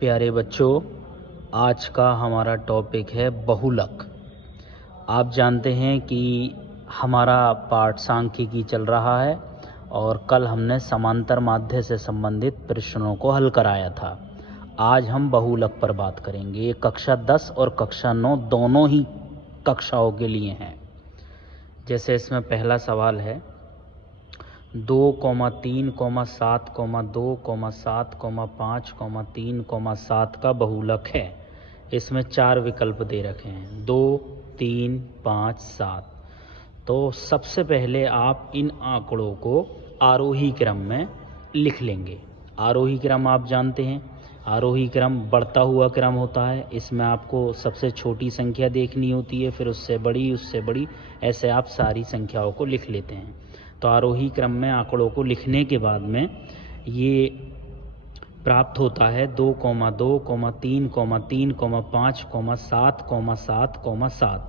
प्यारे बच्चों, आज का हमारा टॉपिक है बहुलक। आप जानते हैं कि हमारा पाठ सांख्यिकी चल रहा है और कल हमने समांतर माध्य से संबंधित प्रश्नों को हल कराया था। आज हम बहुलक पर बात करेंगे। ये कक्षा 10 और कक्षा 9 दोनों ही कक्षाओं के लिए हैं। जैसे इसमें पहला सवाल है 2,3,7,2,7,5,3,7 का बहुलक है। इसमें 4 विकल्प दे रखे हैं 2, 3, 5, 7। तो सबसे पहले आप इन आंकड़ों को आरोही क्रम में लिख लेंगे। आरोही क्रम आप जानते हैं, आरोही क्रम बढ़ता हुआ क्रम होता है। इसमें आपको सबसे छोटी संख्या देखनी होती है, फिर उससे बड़ी, उससे बड़ी, ऐसे आप सारी संख्याओं को लिख लेते हैं। तो आरोही क्रम में आंकड़ों को लिखने के बाद में ये प्राप्त होता है 2,2,3,3,5,7,7,7।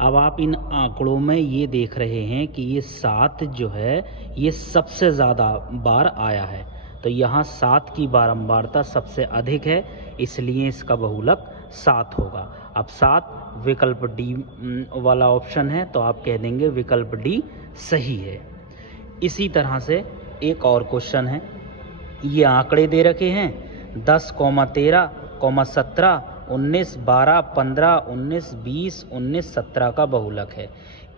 अब आप इन आंकड़ों में ये देख रहे हैं कि ये 7 जो है ये सबसे ज़्यादा बार आया है। तो यहाँ 7 की बारंबारता सबसे अधिक है, इसलिए इसका बहुलक 7 होगा। अब 7 विकल्प डी वाला ऑप्शन है, तो आप कह देंगे विकल्प डी सही है। इसी तरह से एक और क्वेश्चन है। ये आंकड़े दे रखे हैं 10, 13, 17, 19, 12, 15, 19, 20, 19, 17 का बहुलक है।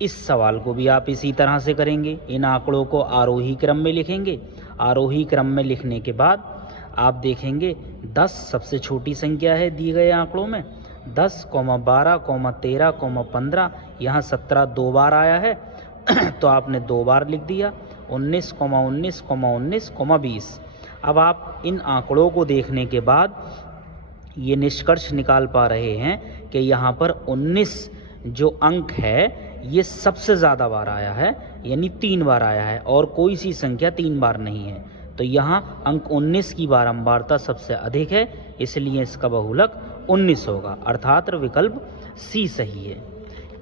इस सवाल को भी आप इसी तरह से करेंगे। इन आंकड़ों को आरोही क्रम में लिखेंगे। आरोही क्रम में लिखने के बाद आप देखेंगे 10 सबसे छोटी संख्या है दी गए आंकड़ों में। 10, 12, 13, 15, यहाँ 17 2 बार आया है तो आपने 2 बार लिख दिया। 19, 19, 19, 20। अब आप इन आंकड़ों को देखने के बाद ये निष्कर्ष निकाल पा रहे हैं कि यहाँ पर 19 जो अंक है ये सबसे ज़्यादा बार आया है, यानी 3 बार आया है, और कोई सी संख्या 3 बार नहीं है। तो यहाँ अंक 19 की बारंबारता सबसे अधिक है, इसलिए इसका बहुलक 19 होगा, अर्थात विकल्प सी सही है।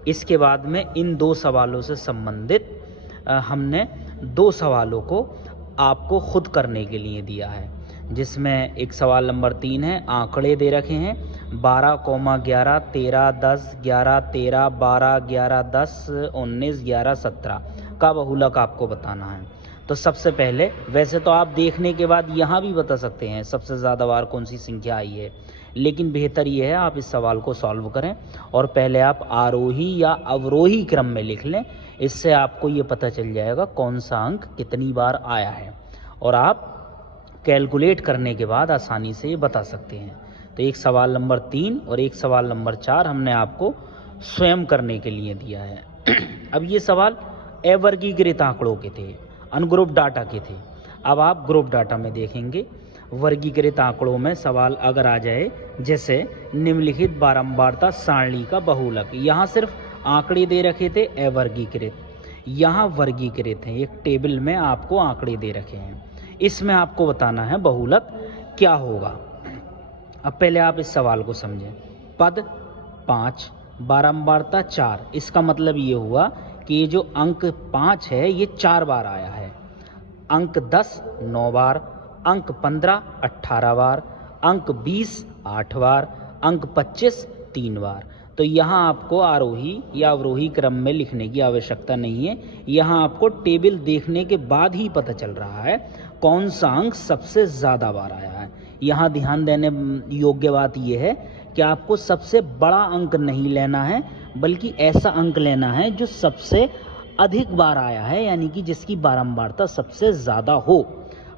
इसके बाद में इन 2 सवालों से संबंधित हमने 2 सवालों को आपको खुद करने के लिए दिया है, जिसमें एक सवाल नंबर 3 है। आंकड़े दे रखे हैं 12, 11, 13, 10, 11, 13, 12, 11, 10, 19, 11, 17 का बहुलक आपको बताना है। तो सबसे पहले, वैसे तो आप देखने के बाद यहाँ भी बता सकते हैं सबसे ज़्यादा बार कौन सी संख्या आई है, लेकिन बेहतर ये है आप इस सवाल को सॉल्व करें और पहले आप आरोही या अवरोही क्रम में लिख लें। इससे आपको ये पता चल जाएगा कौन सा अंक कितनी बार आया है, और आप कैलकुलेट करने के बाद आसानी से ये बता सकते हैं। तो एक सवाल नंबर 3 और एक सवाल नंबर 4 हमने आपको स्वयं करने के लिए दिया है। अब ये सवाल अवर्गीकृत आंकड़ों के थे, अनग्रुप डाटा के थे। अब आप ग्रुप डाटा में देखेंगे वर्गीकृत आंकड़ों में सवाल अगर आ जाए जैसे निम्नलिखित बारंबारता सारणी का बहुलक। यहाँ सिर्फ आंकड़े दे रखे थे अवर्गीकृत, यहाँ वर्गीकृत हैं। एक टेबल में आपको आंकड़े दे रखे हैं, इसमें आपको बताना है बहुलक क्या होगा। अब पहले आप इस सवाल को समझें। पद 5, बारंबारता 4, इसका मतलब ये हुआ कि ये जो अंक 5 है ये 4 बार आया है। अंक 10 9 बार, अंक 15 18 बार, अंक 20 8 बार, अंक 25 3 बार। तो यहाँ आपको आरोही या अवरोही क्रम में लिखने की आवश्यकता नहीं है। यहाँ आपको टेबल देखने के बाद ही पता चल रहा है कौन सा अंक सबसे ज़्यादा बार आया है। यहाँ ध्यान देने योग्य बात यह है कि आपको सबसे बड़ा अंक नहीं लेना है, बल्कि ऐसा अंक लेना है जो सबसे अधिक बार आया है, यानी कि जिसकी बारंबारता सबसे ज़्यादा हो।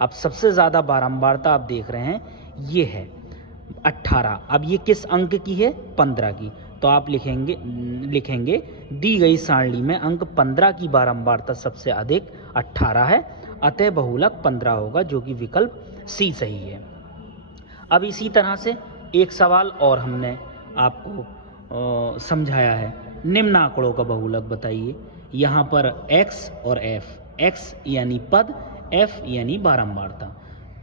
अब सबसे ज़्यादा बारंबारता आप देख रहे हैं ये है 18। अब ये किस अंक की है? 15 की। तो आप लिखेंगे दी गई सारणी में अंक 15 की बारंबारता सबसे अधिक 18 है, अतः बहुलक 15 होगा, जो कि विकल्प सी सही है। अब इसी तरह से एक सवाल और हमने आपको समझाया है। निम्न आंकड़ों का बहुलक बताइए। यहाँ पर x और f, x यानी पद, f यानी बारंबारता।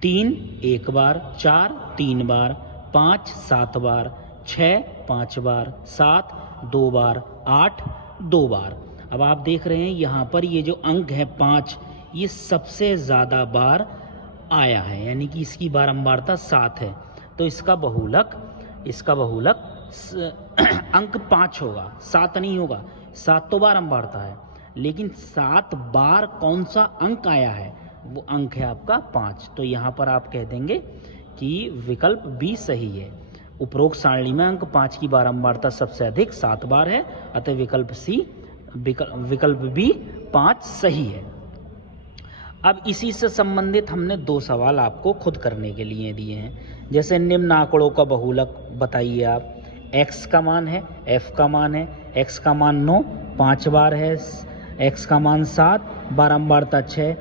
3 1 बार, 4 3 बार, 5 7 बार, 6 5 बार, 7 2 बार, 8 2 बार। अब आप देख रहे हैं यहाँ पर ये जो अंक है 5, ये सबसे ज़्यादा बार आया है, यानी कि इसकी बारंबारता 7 है। तो इसका बहुलक अंक 5 होगा, 7 नहीं होगा। 7 तो बारंबारता है, लेकिन 7 बार कौन सा अंक आया है, वो अंक है आपका 5। तो यहाँ पर आप कह देंगे कि विकल्प बी सही है। उपरोक्त सारणी में अंक 5 की बारंबारता सबसे अधिक 7 बार है, अतः विकल्प बी 5 सही है। अब इसी से संबंधित हमने 2 सवाल आपको खुद करने के लिए दिए हैं। जैसे निम्न आंकड़ों का बहुलक बताइए आप। x का मान है, f का मान है, x का मान 9 5 बार है, x का मान 7 बारंबारता 6,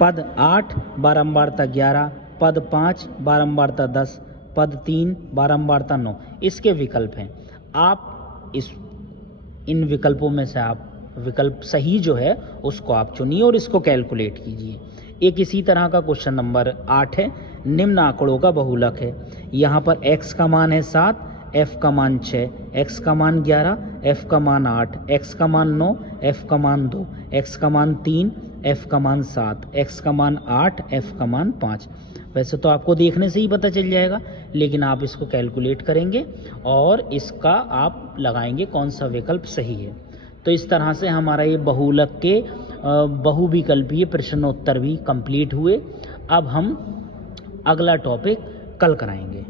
पद 8 बारंबारता 11, पद 5 बारंबारता 10, पद 3 बारंबारता 9 इसके विकल्प हैं। आप इन विकल्पों में से आप विकल्प सही जो है उसको आप चुनिए और इसको कैलकुलेट कीजिए। एक इसी तरह का क्वेश्चन नंबर 8 है, निम्न आंकड़ों का बहुलक है। यहाँ पर x का मान है 7, f का मान 6, x का मान 11, f का मान 8, x का मान 9, f का मान 2, x का मान 3, f का मान 7, x का मान 8, f का मान 5। वैसे तो आपको देखने से ही पता चल जाएगा, लेकिन आप इसको कैलकुलेट करेंगे और इसका आप लगाएंगे कौन सा विकल्प सही है। तो इस तरह से हमारा ये बहुलक के बहुविकल्पीय प्रश्नोत्तर भी कंप्लीट हुए। अब हम अगला टॉपिक कल कराएंगे।